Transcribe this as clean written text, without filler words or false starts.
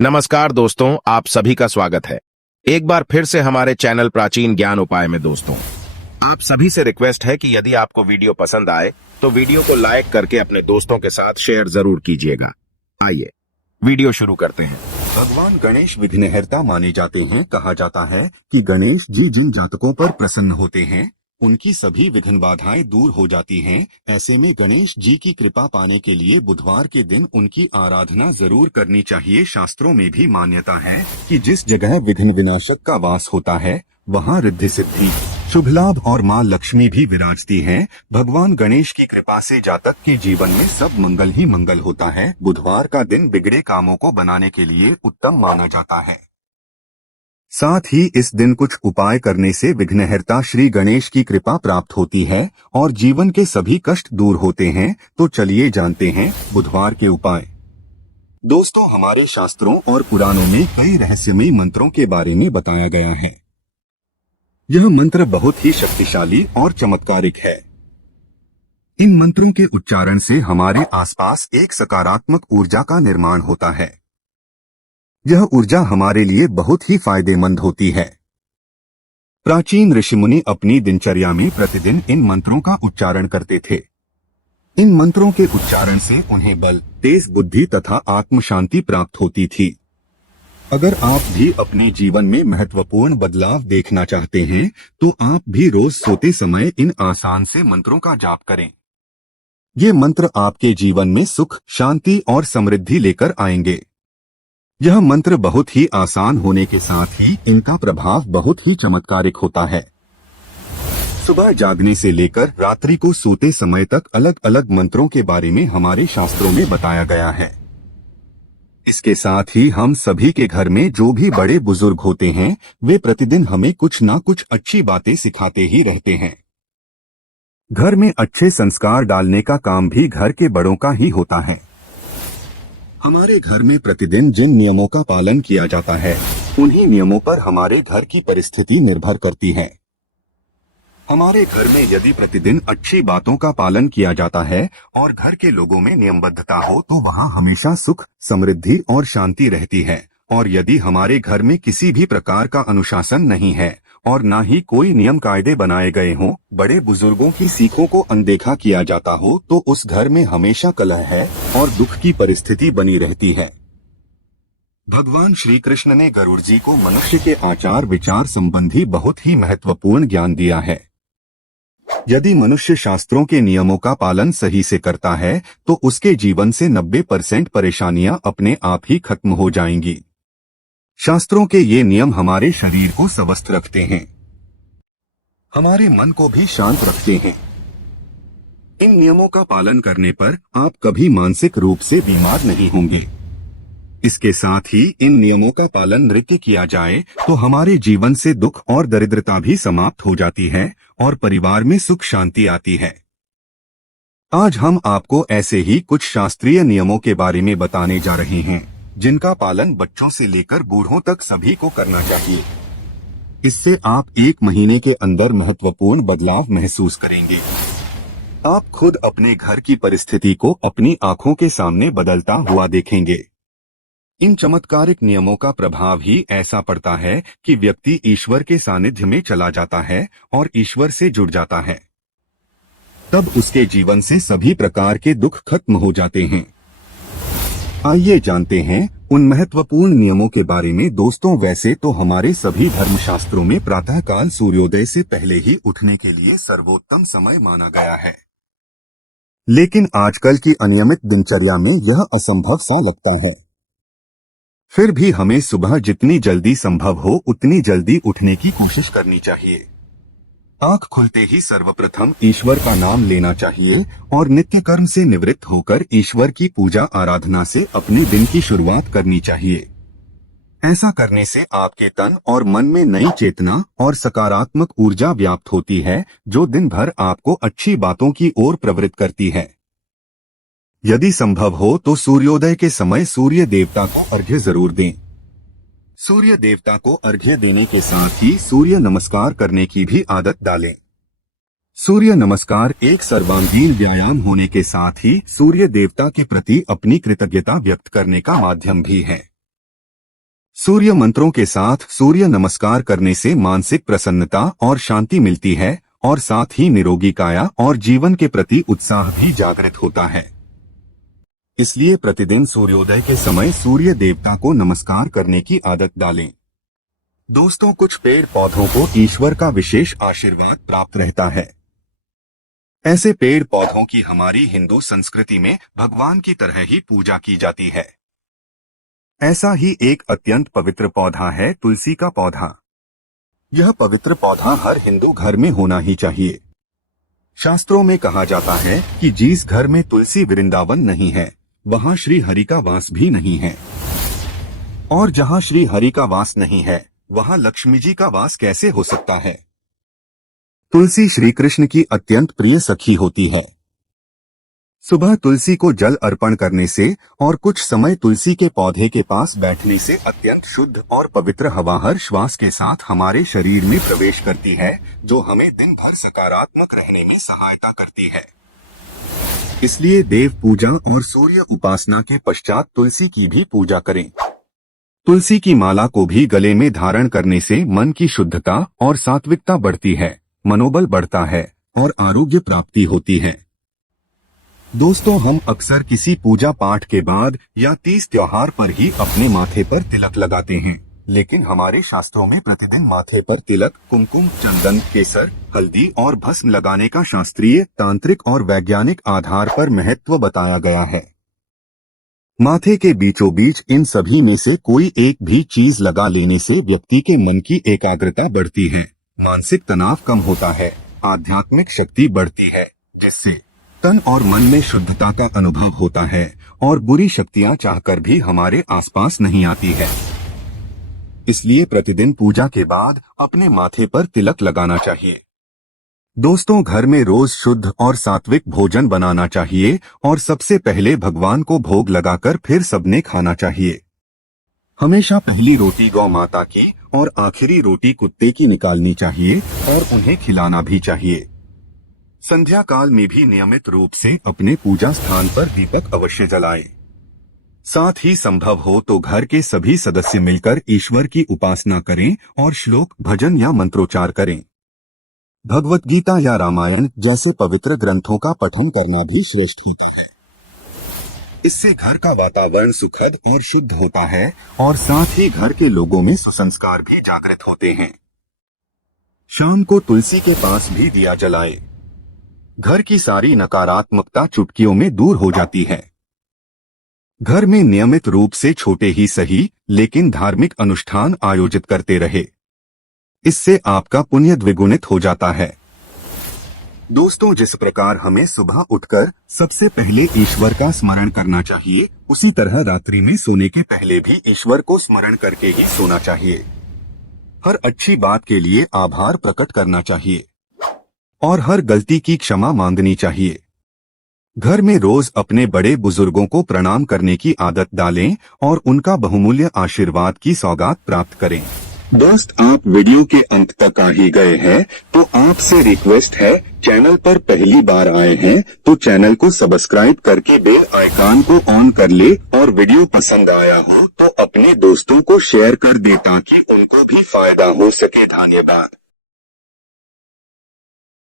नमस्कार दोस्तों, आप सभी का स्वागत है एक बार फिर से हमारे चैनल प्राचीन ज्ञान उपाय में। दोस्तों, आप सभी से रिक्वेस्ट है कि यदि आपको वीडियो पसंद आए तो वीडियो को लाइक करके अपने दोस्तों के साथ शेयर जरूर कीजिएगा। आइए वीडियो शुरू करते हैं। भगवान गणेश विघ्नहर्ता माने जाते हैं। कहा जाता है कि गणेश जी जिन जातकों पर प्रसन्न होते हैं उनकी सभी विघ्न बाधाएं दूर हो जाती हैं। ऐसे में गणेश जी की कृपा पाने के लिए बुधवार के दिन उनकी आराधना जरूर करनी चाहिए। शास्त्रों में भी मान्यता है कि जिस जगह विघ्न विनाशक का वास होता है वहाँ रिद्धि सिद्धि, शुभ लाभ और माँ लक्ष्मी भी विराजती हैं। भगवान गणेश की कृपा से जातक के जीवन में सब मंगल ही मंगल होता है। बुधवार का दिन बिगड़े कामों को बनाने के लिए उत्तम माना जाता है। साथ ही इस दिन कुछ उपाय करने से विघ्नहर्ता श्री गणेश की कृपा प्राप्त होती है और जीवन के सभी कष्ट दूर होते हैं। तो चलिए जानते हैं बुधवार के उपाय। दोस्तों, हमारे शास्त्रों और पुराणों में कई रहस्यमयी मंत्रों के बारे में बताया गया है। यह मंत्र बहुत ही शक्तिशाली और चमत्कारिक है। इन मंत्रों के उच्चारण से हमारे आसपास एक सकारात्मक ऊर्जा का निर्माण होता है। यह ऊर्जा हमारे लिए बहुत ही फायदेमंद होती है। प्राचीन ऋषिमुनि अपनी दिनचर्या में प्रतिदिन इन मंत्रों का उच्चारण करते थे। इन मंत्रों के उच्चारण से उन्हें बल, तेज बुद्धि तथा आत्म शांति प्राप्त होती थी। अगर आप भी अपने जीवन में महत्वपूर्ण बदलाव देखना चाहते हैं तो आप भी रोज सोते समय इन आसान से मंत्रों का जाप करें। ये मंत्र आपके जीवन में सुख, शांति और समृद्धि लेकर आएंगे। यह मंत्र बहुत ही आसान होने के साथ ही इनका प्रभाव बहुत ही चमत्कारिक होता है। सुबह जागने से लेकर रात्रि को सोते समय तक अलग अलग मंत्रों के बारे में हमारे शास्त्रों में बताया गया है। इसके साथ ही हम सभी के घर में जो भी बड़े बुजुर्ग होते हैं वे प्रतिदिन हमें कुछ ना कुछ अच्छी बातें सिखाते ही रहते हैं। घर में अच्छे संस्कार डालने का काम भी घर के बड़ों का ही होता है। हमारे घर में प्रतिदिन जिन नियमों का पालन किया जाता है उन्हीं नियमों पर हमारे घर की परिस्थिति निर्भर करती है। हमारे घर में यदि प्रतिदिन अच्छी बातों का पालन किया जाता है और घर के लोगों में नियमबद्धता हो तो वहाँ हमेशा सुख, समृद्धि और शांति रहती है। और यदि हमारे घर में किसी भी प्रकार का अनुशासन नहीं है और न ही कोई नियम कायदे बनाए गए हों, बड़े बुजुर्गों की सीखों को अनदेखा किया जाता हो तो उस घर में हमेशा कलह है और दुख की परिस्थिति बनी रहती है। भगवान श्री कृष्ण ने गरुड़ जी को मनुष्य के आचार विचार संबंधी बहुत ही महत्वपूर्ण ज्ञान दिया है। यदि मनुष्य शास्त्रों के नियमों का पालन सही से करता है तो उसके जीवन से 90% परेशानियां अपने आप ही खत्म हो जाएंगी। शास्त्रों के ये नियम हमारे शरीर को स्वस्थ रखते हैं, हमारे मन को भी शांत रखते हैं। इन नियमों का पालन करने पर आप कभी मानसिक रूप से बीमार नहीं होंगे। इसके साथ ही इन नियमों का पालन नृत्य किया जाए तो हमारे जीवन से दुख और दरिद्रता भी समाप्त हो जाती है और परिवार में सुख शांति आती है। आज हम आपको ऐसे ही कुछ शास्त्रीय नियमों के बारे में बताने जा रहे हैं जिनका पालन बच्चों से लेकर बूढ़ों तक सभी को करना चाहिए। इससे आप 1 महीने के अंदर महत्वपूर्ण बदलाव महसूस करेंगे। आप खुद अपने घर की परिस्थिति को अपनी आंखों के सामने बदलता हुआ देखेंगे। इन चमत्कारिक नियमों का प्रभाव ही ऐसा पड़ता है कि व्यक्ति ईश्वर के सानिध्य में चला जाता है और ईश्वर से जुड़ जाता है। तब उसके जीवन से सभी प्रकार के दुख खत्म हो जाते हैं। आइए जानते हैं उन महत्वपूर्ण नियमों के बारे में। दोस्तों, वैसे तो हमारे सभी धर्मशास्त्रों में प्रातःकाल सूर्योदय से पहले ही उठने के लिए सर्वोत्तम समय माना गया है, लेकिन आजकल की अनियमित दिनचर्या में यह असंभव सा लगता है। फिर भी हमें सुबह जितनी जल्दी संभव हो उतनी जल्दी उठने की कोशिश करनी चाहिए। आंख खुलते ही सर्वप्रथम ईश्वर का नाम लेना चाहिए और नित्य कर्म से निवृत्त होकर ईश्वर की पूजा आराधना से अपने दिन की शुरुआत करनी चाहिए। ऐसा करने से आपके तन और मन में नई चेतना और सकारात्मक ऊर्जा व्याप्त होती है जो दिन भर आपको अच्छी बातों की ओर प्रवृत्त करती है। यदि संभव हो तो सूर्योदय के समय सूर्य देवता को अर्घ्य जरूर दें। सूर्य देवता को अर्घ्य देने के साथ ही सूर्य नमस्कार करने की भी आदत डालें। सूर्य नमस्कार एक सर्वांगीण व्यायाम होने के साथ ही सूर्य देवता के प्रति अपनी कृतज्ञता व्यक्त करने का माध्यम भी है। सूर्य मंत्रों के साथ सूर्य नमस्कार करने से मानसिक प्रसन्नता और शांति मिलती है और साथ ही निरोगी काया और जीवन के प्रति उत्साह भी जागृत होता है। इसलिए प्रतिदिन सूर्योदय के समय सूर्य देवता को नमस्कार करने की आदत डालें। दोस्तों, कुछ पेड़ पौधों को ईश्वर का विशेष आशीर्वाद प्राप्त रहता है। ऐसे पेड़ पौधों की हमारी हिंदू संस्कृति में भगवान की तरह ही पूजा की जाती है। ऐसा ही एक अत्यंत पवित्र पौधा है तुलसी का पौधा। यह पवित्र पौधा हर हिंदू घर में होना ही चाहिए। शास्त्रों में कहा जाता है कि जिस घर में तुलसी वृंदावन नहीं है वहां श्री हरि का वास भी नहीं है, और जहां श्री हरि का वास नहीं है वहां लक्ष्मी जी का वास कैसे हो सकता है। तुलसी श्री कृष्ण की अत्यंत प्रिय सखी होती है। सुबह तुलसी को जल अर्पण करने से और कुछ समय तुलसी के पौधे के पास बैठने से अत्यंत शुद्ध और पवित्र हवा हर श्वास के साथ हमारे शरीर में प्रवेश करती है, जो हमें दिन भर सकारात्मक रहने में सहायता करती है। इसलिए देव पूजा और सूर्य उपासना के पश्चात तुलसी की भी पूजा करें। तुलसी की माला को भी गले में धारण करने से मन की शुद्धता और सात्विकता बढ़ती है, मनोबल बढ़ता है और आरोग्य प्राप्ति होती है। दोस्तों, हम अक्सर किसी पूजा पाठ के बाद या तीज त्योहार पर ही अपने माथे पर तिलक लगाते हैं, लेकिन हमारे शास्त्रों में प्रतिदिन माथे पर तिलक, कुमकुम, चंदन, केसर, हल्दी और भस्म लगाने का शास्त्रीय, तांत्रिक और वैज्ञानिक आधार पर महत्व बताया गया है। माथे के बीचों बीच इन सभी में से कोई एक भी चीज लगा लेने से व्यक्ति के मन की एकाग्रता बढ़ती है, मानसिक तनाव कम होता है, आध्यात्मिक शक्ति बढ़ती है, जिससे तन और मन में शुद्धता का अनुभव होता है और बुरी शक्तियां चाहकर भी हमारे आसपास नहीं आती है। इसलिए प्रतिदिन पूजा के बाद अपने माथे पर तिलक लगाना चाहिए। दोस्तों, घर में रोज शुद्ध और सात्विक भोजन बनाना चाहिए और सबसे पहले भगवान को भोग लगाकर फिर सबने खाना चाहिए। हमेशा पहली रोटी गौ माता की और आखिरी रोटी कुत्ते की निकालनी चाहिए और उन्हें खिलाना भी चाहिए। संध्या काल में भी नियमित रूप से अपने पूजा स्थान पर दीपक अवश्य जलाएं। साथ ही संभव हो तो घर के सभी सदस्य मिलकर ईश्वर की उपासना करें और श्लोक, भजन या मंत्रोच्चार करें। भगवत गीता या रामायण जैसे पवित्र ग्रंथों का पठन करना भी श्रेष्ठ होता है। इससे घर का वातावरण सुखद और शुद्ध होता है और साथ ही घर के लोगों में सुसंस्कार भी जागृत होते हैं। शाम को तुलसी के पास भी दिया जलाए। घर की सारी नकारात्मकता चुटकियों में दूर हो जाती है। घर में नियमित रूप से छोटे ही सही लेकिन धार्मिक अनुष्ठान आयोजित करते रहे। इससे आपका पुण्य द्विगुणित हो जाता है। दोस्तों, जिस प्रकार हमें सुबह उठकर सबसे पहले ईश्वर का स्मरण करना चाहिए, उसी तरह रात्रि में सोने के पहले भी ईश्वर को स्मरण करके ही सोना चाहिए। हर अच्छी बात के लिए आभार प्रकट करना चाहिए और हर गलती की क्षमा मांगनी चाहिए। घर में रोज अपने बड़े बुजुर्गों को प्रणाम करने की आदत डालें और उनका बहुमूल्य आशीर्वाद की सौगात प्राप्त करें। दोस्त, आप वीडियो के अंत तक आ ही गए हैं, तो आपसे रिक्वेस्ट है, चैनल पर पहली बार आए हैं तो चैनल को सब्सक्राइब करके बेल आइकन को ऑन कर ले और वीडियो पसंद आया हो तो अपने दोस्तों को शेयर कर दे ताकि उनको भी फायदा हो सके। धन्यवाद।